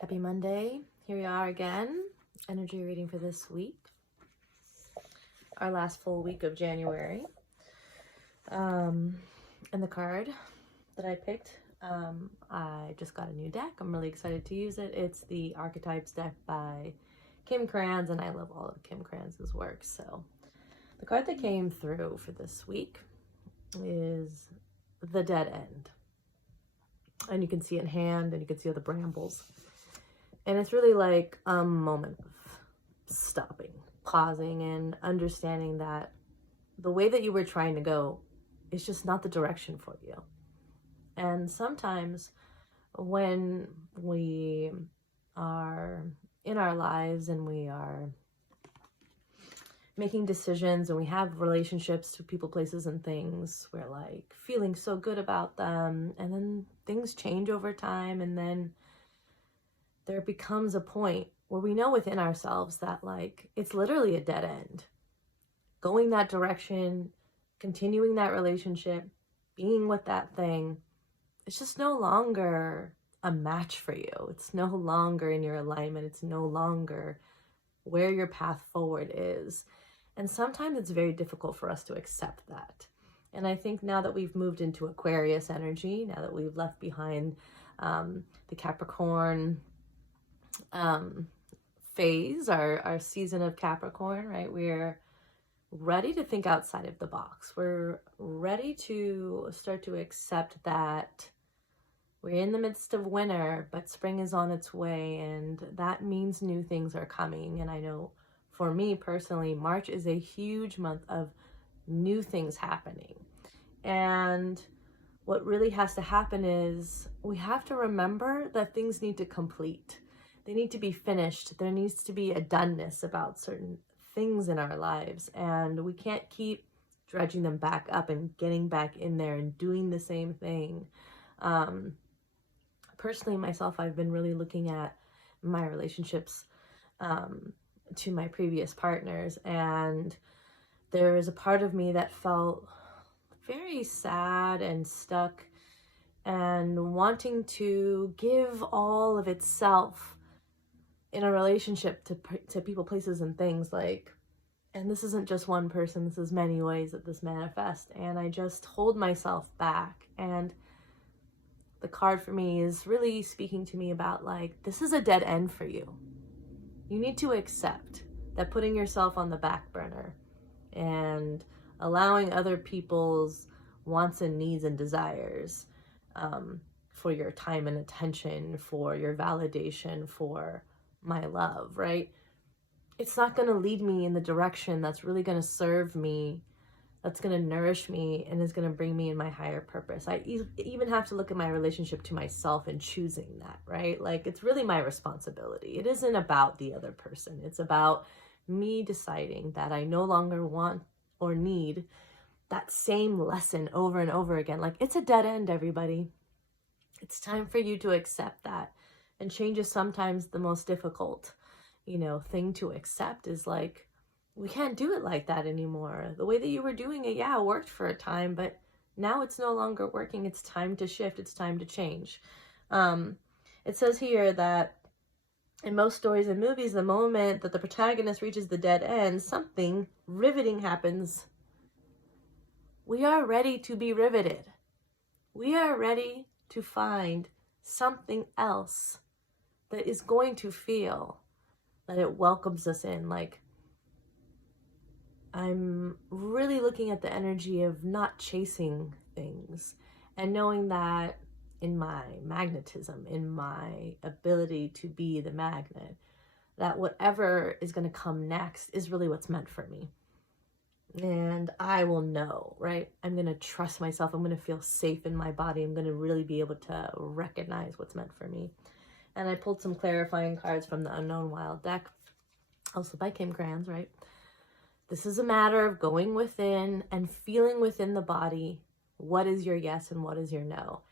Happy Monday. Here we are again. Energy reading for this week. Our last full week of January. And the card that I picked, I just got a new deck. I'm really excited to use it. It's the Archetypes deck by Kim Krans, and I love all of Kim Krans' work. So the card that came through for this week is the Dead End. And you can see it in hand, and you can see all the brambles. And it's really like a moment of stopping, pausing, and understanding that the way that you were trying to go is just not the direction for you. And sometimes when we are in our lives and we are making decisions and we have relationships to people, places, and things, we're like feeling so good about them, and then things change over time, and then there becomes a point where we know within ourselves that like it's literally a dead end. Going that direction, continuing that relationship, being with that thing, it's just no longer a match for you. It's no longer in your alignment. It's no longer where your path forward is. And sometimes it's very difficult for us to accept that. And I think now that we've moved into Aquarius energy, now that we've left behind the Capricorn phase, our season of Capricorn, right? We're ready to think outside of the box. We're ready to start to accept that we're in the midst of winter, but spring is on its way, and that means new things are coming. And I know for me personally, March is a huge month of new things happening. And what really has to happen is we have to remember that things need to complete. They need to be finished. There needs to be a doneness about certain things in our lives. And we can't keep dredging them back up and getting back in there and doing the same thing. Personally, myself, I've been really looking at my relationships to my previous partners. And there is a part of me that felt very sad and stuck and wanting to give all of itself in a relationship to people, places, and things, like, and this isn't just one person, this is many ways that this manifests, and I just hold myself back. And the card for me is really speaking to me about like, this is a dead end for you. You need to accept that putting yourself on the back burner and allowing other people's wants and needs and desires for your time and attention, for your validation, for my love, right? It's not going to lead me in the direction that's really going to serve me, that's going to nourish me, and is going to bring me in my higher purpose. I even have to look at my relationship to myself and choosing that, right? Like, it's really my responsibility. It isn't about the other person. It's about me deciding that I no longer want or need that same lesson over and over again. Like, it's a dead end, everybody. It's time for you to accept that. And change is sometimes the most difficult, thing to accept, is like, we can't do it like that anymore. The way that you were doing it, yeah, it worked for a time, but now it's no longer working. It's time to shift. It's time to change. It says here that in most stories and movies, the moment that the protagonist reaches the dead end, something riveting happens. We are ready to be riveted. We are ready to find something else that is going to feel that it welcomes us in. Like, I'm really looking at the energy of not chasing things and knowing that in my magnetism, in my ability to be the magnet, that whatever is going to come next is really what's meant for me. And I will know, right? I'm going to trust myself. I'm going to feel safe in my body. I'm going to really be able to recognize what's meant for me. And I pulled some clarifying cards from the Unknown Wild deck, also by Kim Krans, right? This is a matter of going within and feeling within the body what is your yes and what is your no.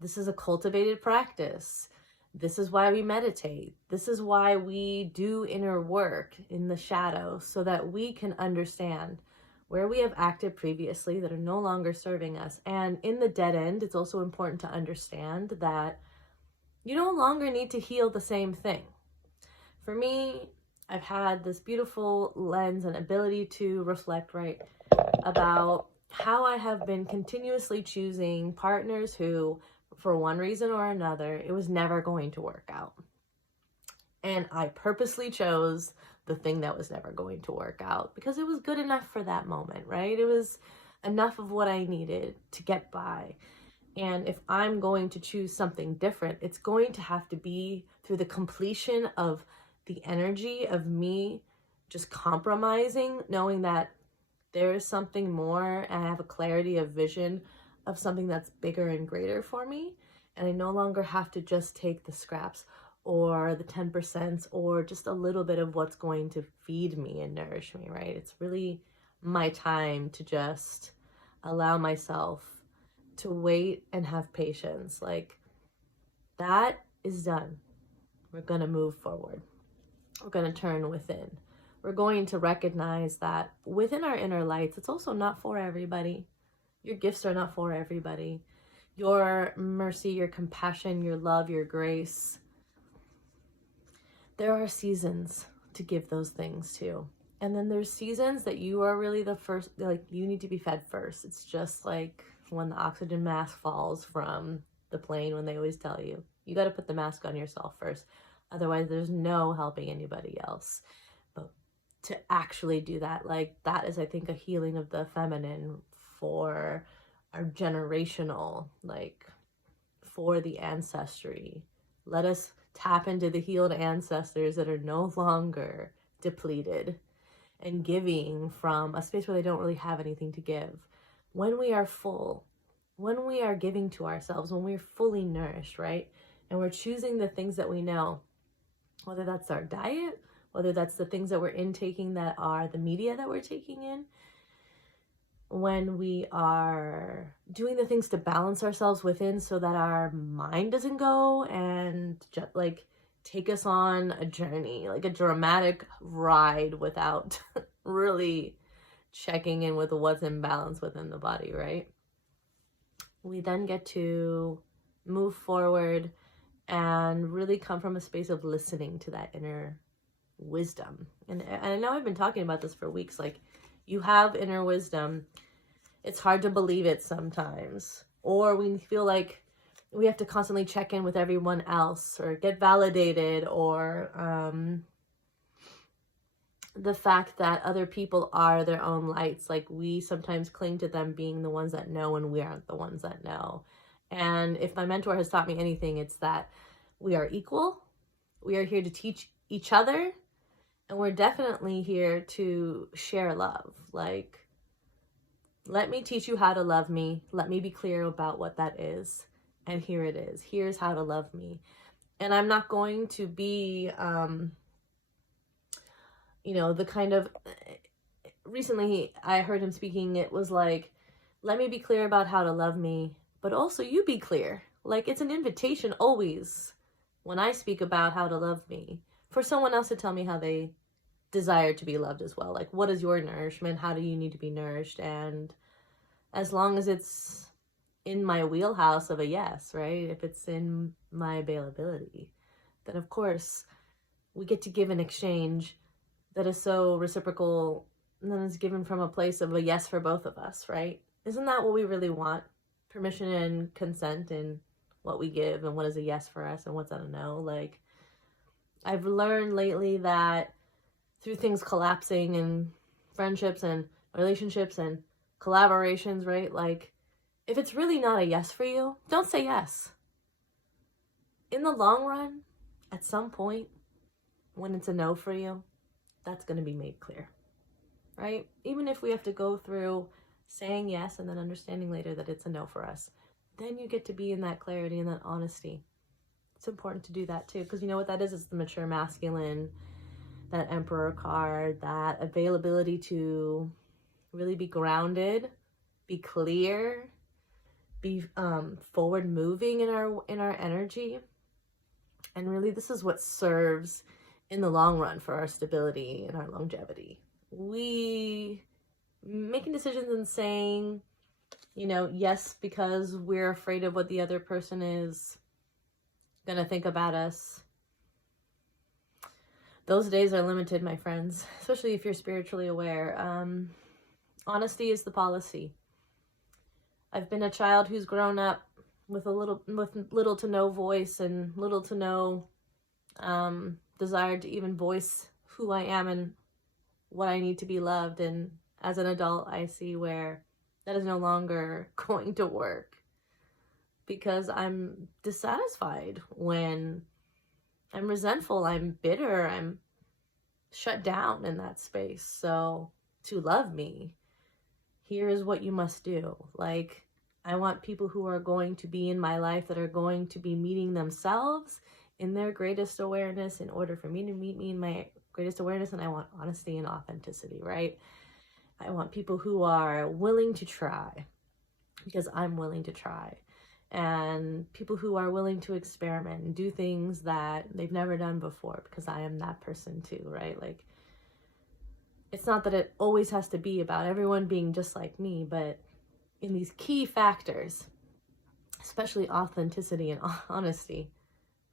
This is a cultivated practice. This is why we meditate. This is why we do inner work in the shadow, so that we can understand where we have acted previously that are no longer serving us. And in the dead end, it's also important to understand that you no longer need to heal the same thing. For me, I've had this beautiful lens and ability to reflect, right, about how I have been continuously choosing partners who, for one reason or another, it was never going to work out. And I purposely chose the thing that was never going to work out because it was good enough for that moment, right? It was enough of what I needed to get by. And if I'm going to choose something different, it's going to have to be through the completion of the energy of me just compromising, knowing that there is something more, and I have a clarity of vision of something that's bigger and greater for me. And I no longer have to just take the scraps or the 10% or just a little bit of what's going to feed me and nourish me, right? It's really my time to just allow myself to wait and have patience. Like, that is done. We're going to move forward. We're going to turn within. We're going to recognize that within our inner lights, it's also not for everybody. Your gifts are not for everybody. Your mercy, your compassion, your love, your grace. There are seasons to give those things to. And then there's seasons that you are really the first, like, you need to be fed first. It's just like when the oxygen mask falls from the plane, when they always tell you, you got to put the mask on yourself first. Otherwise, there's no helping anybody else. But to actually do that, like, that is, I think, a healing of the feminine for our generational, like, for the ancestry. Let us tap into the healed ancestors that are no longer depleted and giving from a space where they don't really have anything to give. When we are full, when we are giving to ourselves, when we're fully nourished, right? And we're choosing the things that we know, whether that's our diet, whether that's the things that we're intaking that are the media that we're taking in, when we are doing the things to balance ourselves within so that our mind doesn't go and just like take us on a journey, like a dramatic ride without really checking in with what's in balance within the body, right? We then get to move forward and really come from a space of listening to that inner wisdom. And I know I've been talking about this for weeks, like, you have inner wisdom. It's hard to believe it sometimes. Or we feel like we have to constantly check in with everyone else or get validated, or the fact that other people are their own lights. Like, we sometimes cling to them being the ones that know when we aren't the ones that know. And if my mentor has taught me anything, it's that we are equal. We are here to teach each other. And we're definitely here to share love. Like, let me teach you how to love me. Let me be clear about what that is. And here it is. Here's how to love me. And I'm not going to be, the kind of, recently I heard him speaking, it was like, let me be clear about how to love me, but also you be clear. Like, it's an invitation always when I speak about how to love me, for someone else to tell me how they desire to be loved as well. Like, what is your nourishment? How do you need to be nourished? And as long as it's in my wheelhouse of a yes, right? If it's in my availability, then of course we get to give an exchange that is so reciprocal, and then it's given from a place of a yes for both of us, right? Isn't that what we really want? Permission and consent in what we give, and what is a yes for us and what's a no. Like, I've learned lately that through things collapsing and friendships and relationships and collaborations, right? Like, if it's really not a yes for you, don't say yes. In the long run, at some point, when it's a no for you, that's going to be made clear, right? Even if we have to go through saying yes and then understanding later that it's a no for us, then you get to be in that clarity and that honesty. It's important to do that too, because you know what that is? It's the mature masculine, that emperor card, that availability to really be grounded, be clear, be forward moving in our energy. And really, this is what serves in the long run for our stability and our longevity. We making decisions and saying, yes, because we're afraid of what the other person is going to think about us. Those days are limited, my friends, especially if you're spiritually aware. Honesty is the policy. I've been a child who's grown up with little to no voice and little to no desire to even voice who I am and what I need to be loved. And as an adult, I see where that is no longer going to work, because I'm dissatisfied when I'm resentful, I'm bitter, I'm shut down in that space. So to love me, here is what you must do. Like, I want people who are going to be in my life that are going to be meeting themselves in their greatest awareness in order for me to meet me in my greatest awareness. And I want honesty and authenticity, right? I want people who are willing to try, because I'm willing to try. And people who are willing to experiment and do things that they've never done before, because I am that person too, right? Like, it's not that it always has to be about everyone being just like me, but in these key factors, especially authenticity and honesty,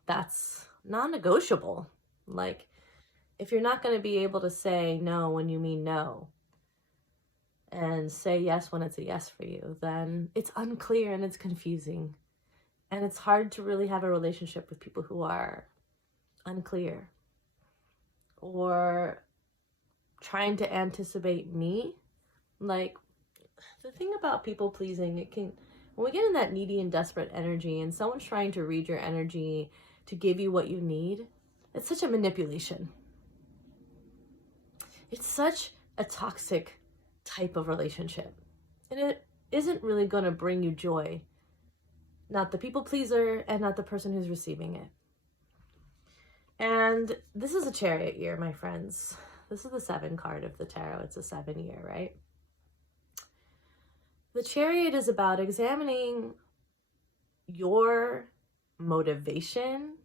that's non-negotiable. Like, if you're not going to be able to say no when you mean no, and say yes when it's a yes for you, then it's unclear and it's confusing. And it's hard to really have a relationship with people who are unclear or trying to anticipate me. Like, the thing about people pleasing, when we get in that needy and desperate energy and someone's trying to read your energy to give you what you need, it's such a manipulation. It's such a toxic type of relationship, and it isn't really going to bring you joy. Not the people pleaser and not the person who's receiving it. And this is a Chariot year, my friends. This is the 7 card of the tarot. It's a 7 year, right? The Chariot is about examining your motivation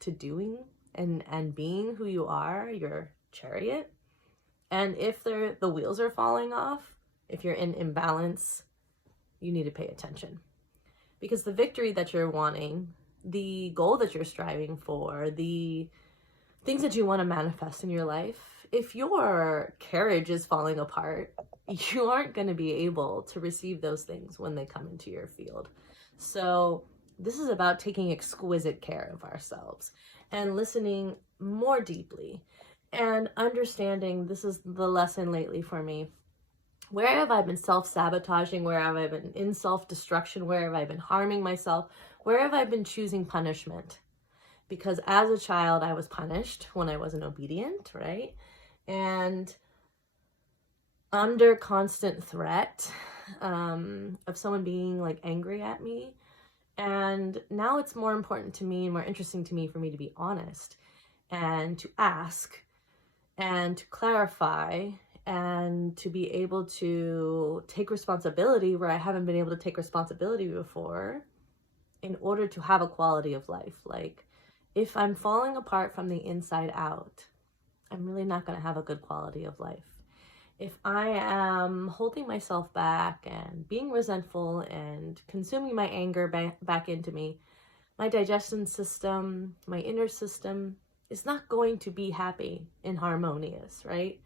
to doing and being who you are, your Chariot. And if the wheels are falling off, if you're in imbalance, you need to pay attention. Because the victory that you're wanting, the goal that you're striving for, the things that you want to manifest in your life, if your carriage is falling apart, you aren't going to be able to receive those things when they come into your field. So this is about taking exquisite care of ourselves and listening more deeply. And understanding, this is the lesson lately for me. Where have I been self-sabotaging? Where have I been in self-destruction? Where have I been harming myself? Where have I been choosing punishment? Because as a child, I was punished when I wasn't obedient, right? And under constant threat of someone being like angry at me. And now it's more important to me and more interesting to me for me to be honest and to ask and to clarify and to be able to take responsibility where I haven't been able to take responsibility before in order to have a quality of life. Like, if I'm falling apart from the inside out, I'm really not going to have a good quality of life. If I am holding myself back and being resentful and consuming my anger back into me, my digestion system, my inner system is not going to be happy and harmonious, right?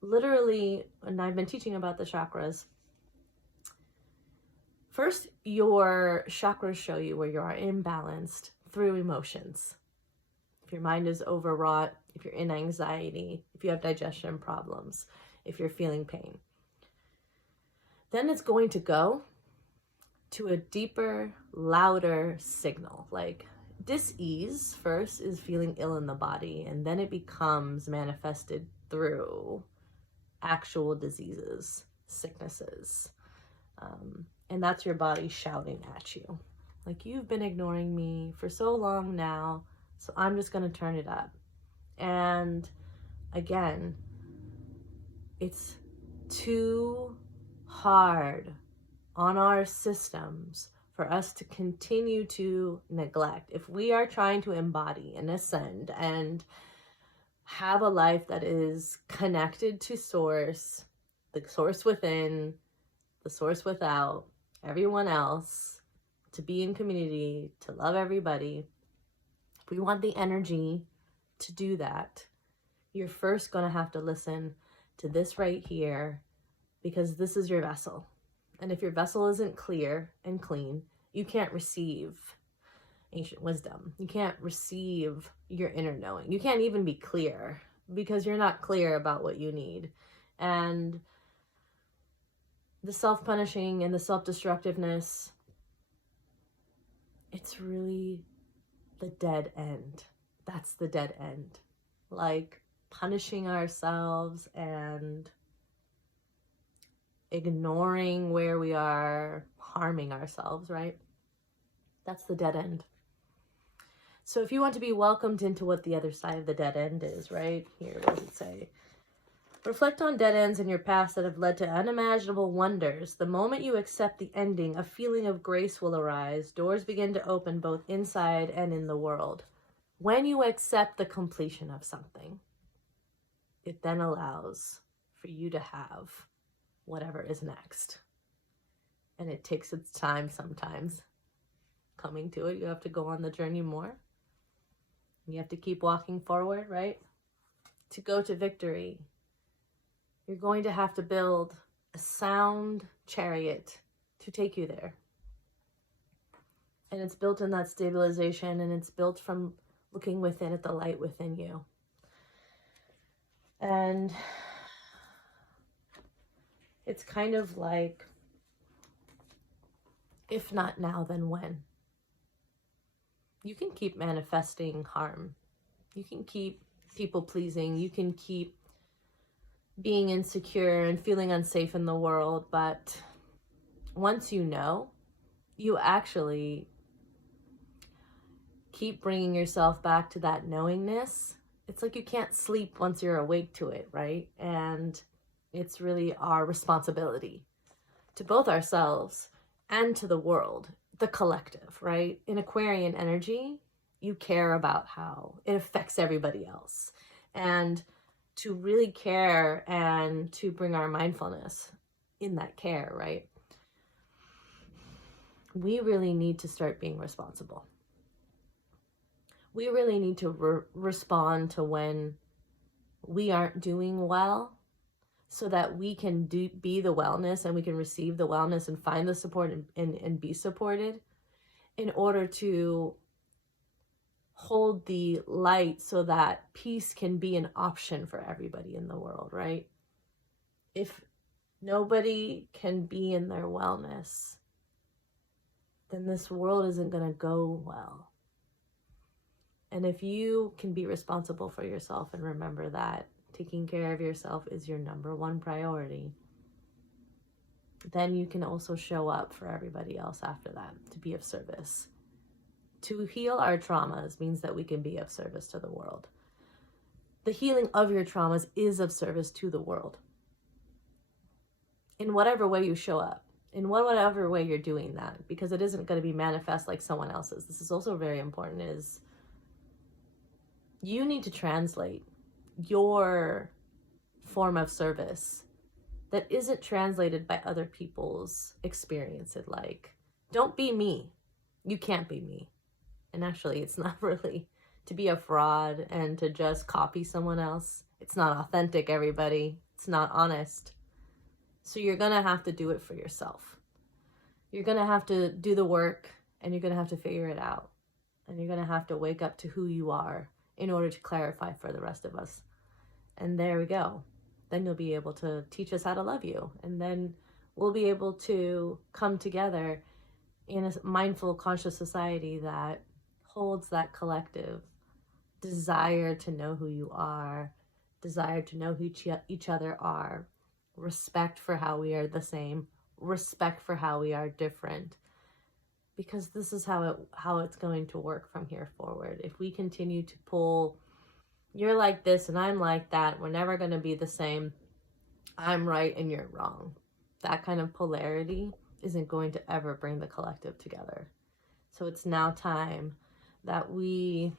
Literally, and I've been teaching about the chakras. First, your chakras show you where you are imbalanced through emotions. If your mind is overwrought, if you're in anxiety, if you have digestion problems, if you're feeling pain. Then it's going to go to a deeper, louder signal. Like, dis-ease first is feeling ill in the body, and then it becomes manifested through actual diseases, sicknesses. And that's your body shouting at you. Like, you've been ignoring me for so long now, so I'm just going to turn it up. And again, it's too hard on our systems for us to continue to neglect. If we are trying to embody and ascend and have a life that is connected to source, the source within, the source without, everyone else, to be in community, to love everybody, if we want the energy to do that, you're first going to have to listen to this right here, because this is your vessel. And if your vessel isn't clear and clean, you can't receive ancient wisdom. You can't receive your inner knowing. You can't even be clear because you're not clear about what you need. And the self-punishing and the self-destructiveness, it's really the dead end. That's the dead end. Like punishing ourselves and ignoring where we are harming ourselves, right? That's the dead end. So if you want to be welcomed into what the other side of the dead end is, right? Here, what does it say? Reflect on dead ends in your past that have led to unimaginable wonders. The moment you accept the ending, a feeling of grace will arise. Doors begin to open both inside and in the world. When you accept the completion of something, it then allows for you to have whatever is next. And it takes its time sometimes coming to it. You have to go on the journey more. You have to keep walking forward, right? To go to victory, you're going to have to build a sound chariot to take you there. And it's built in that stabilization, and it's built from looking within at the light within you. And it's kind of like, if not now, then when? You can keep manifesting harm. You can keep people pleasing. You can keep being insecure and feeling unsafe in the world. But once you know, you actually keep bringing yourself back to that knowingness. It's like you can't sleep once you're awake to it, right? And it's really our responsibility to both ourselves and to the world, the collective, right? In Aquarian energy, you care about how it affects everybody else. And to really care and to bring our mindfulness in that care, right? We really need to start being responsible. We really need to respond to when we aren't doing well, so that we can be the wellness, and we can receive the wellness and find the support and be supported, in order to hold the light so that peace can be an option for everybody in the world, right? If nobody can be in their wellness, then this world isn't going to go well. And if you can be responsible for yourself and remember that taking care of yourself is your number one priority, then you can also show up for everybody else after that, to be of service. To heal our traumas means that we can be of service to the world. The healing of your traumas is of service to the world. In whatever way you show up, in whatever way you're doing that, because it isn't going to be manifest like someone else's. This is also very important, is you need to translate your form of service that isn't translated by other people's experience. It like, don't be me. You can't be me. And actually, it's not really to be a fraud and to just copy someone else. It's not authentic, everybody. It's not honest. So you're going to have to do it for yourself. You're going to have to do the work, and you're going to have to figure it out. And you're going to have to wake up to who you are in order to clarify for the rest of us. And there we go. Then you'll be able to teach us how to love you. And then we'll be able to come together in a mindful, conscious society that holds that collective desire to know who you are, desire to know who each other are, respect for how we are the same, respect for how we are different. Because this is how it's going to work from here forward. If we continue to pull, you're like this and I'm like that, we're never going to be the same, I'm right and you're wrong. That kind of polarity isn't going to ever bring the collective together. So it's now time that we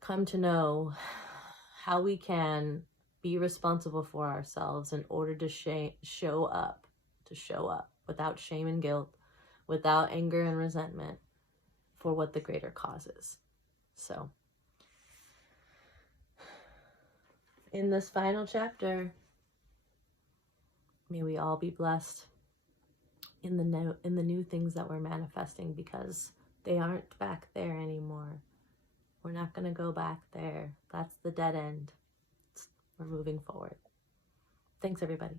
come to know how we can be responsible for ourselves in order to show up without shame and guilt, without anger and resentment, for what the greater cause is. So, in this final chapter, may we all be blessed in the new things that we're manifesting, because they aren't back there anymore. We're not going to go back there. That's the dead end. We're moving forward. Thanks, everybody.